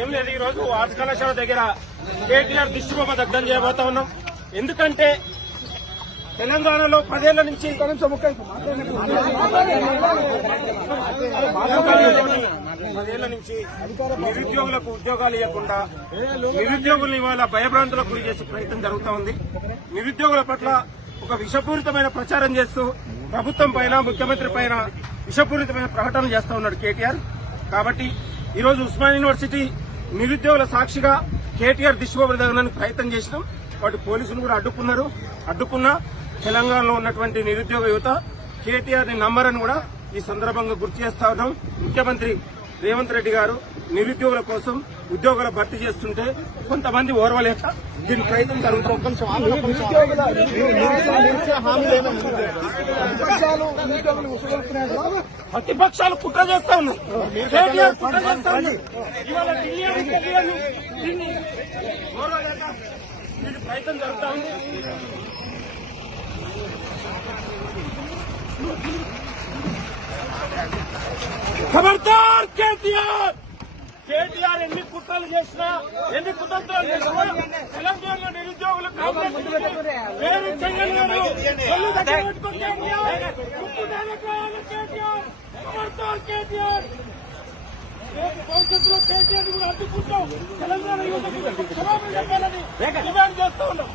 ఏం లేదు, ఈ రోజు ఆర్ట్స్ కళాశాల దగ్గర కేటీఆర్ దిష్టిబొమ్మ దగ్ధం చేయబోతా ఉన్నాం. ఎందుకంటే తెలంగాణలో 10 ఏళ్ల నుంచి నిరుద్యోగులకు ఉద్యోగాలు ఇవ్వకుండా నిరుద్యోగులను ఇవాళ భయభ్రాంతులకు గురి చేసే ప్రయత్నం జరుగుతూ ఉంది. నిరుద్యోగుల పట్ల ఒక విషపూరితమైన ప్రచారం చేస్తూ ప్రభుత్వం పైన, ముఖ్యమంత్రి పైన విషపూరితమైన ప్రకటనలు చేస్తా ఉన్నాడు కేటీఆర్. కాబట్టి ఈరోజు ఉస్మానియా యూనివర్సిటీ నిరుద్యోగుల సాక్షిగా కేటీఆర్ దిష్టిబొమ్మ దగడానికి ప్రయత్నం చేసినాం. వాటి పోలీసులు కూడా అడ్డుకున్నా తెలంగాణలో ఉన్నటువంటి నిరుద్యోగ యువత కేటీఆర్ ని నమ్మరని కూడా ఈ సందర్భంగా గుర్తు చేస్తా ఉన్నాం. ముఖ్యమంత్రి రేవంత్ రెడ్డి గారు నిరుద్యోగుల కోసం ఉద్యోగాలు భర్తీ చేస్తుంటే కొంతమంది ఓర్వలేక దీని ప్రయత్నం జరుగుతుంది. ప్రతిపక్షాలు కుట్ర చేస్తా ఉన్నాయి. కేటీఆర్ కుట్ర చేస్తా ఉన్నాయి. ఇవాళ దీన్ని ఓర్వలేక దీని ప్రయత్నం జరుగుతా ఉంది. ఖబర్దార్ కేటీఆర్ ఎన్ని కుట్రలు చేసినా, ఎన్ని కుతంత్రాలు చేసినా తెలంగాణ నిరుద్యోగులు పేరు చెయ్యలేరు. ఖబర్దార్ కేటీఆర్. భవిష్యత్తులో కేటీఆర్ కూడా అడ్డుకుంటాం. తెలంగాణ యువతకు క్షమాపణ చెప్పాలని డిమాండ్ చేస్తూ ఉన్నాం.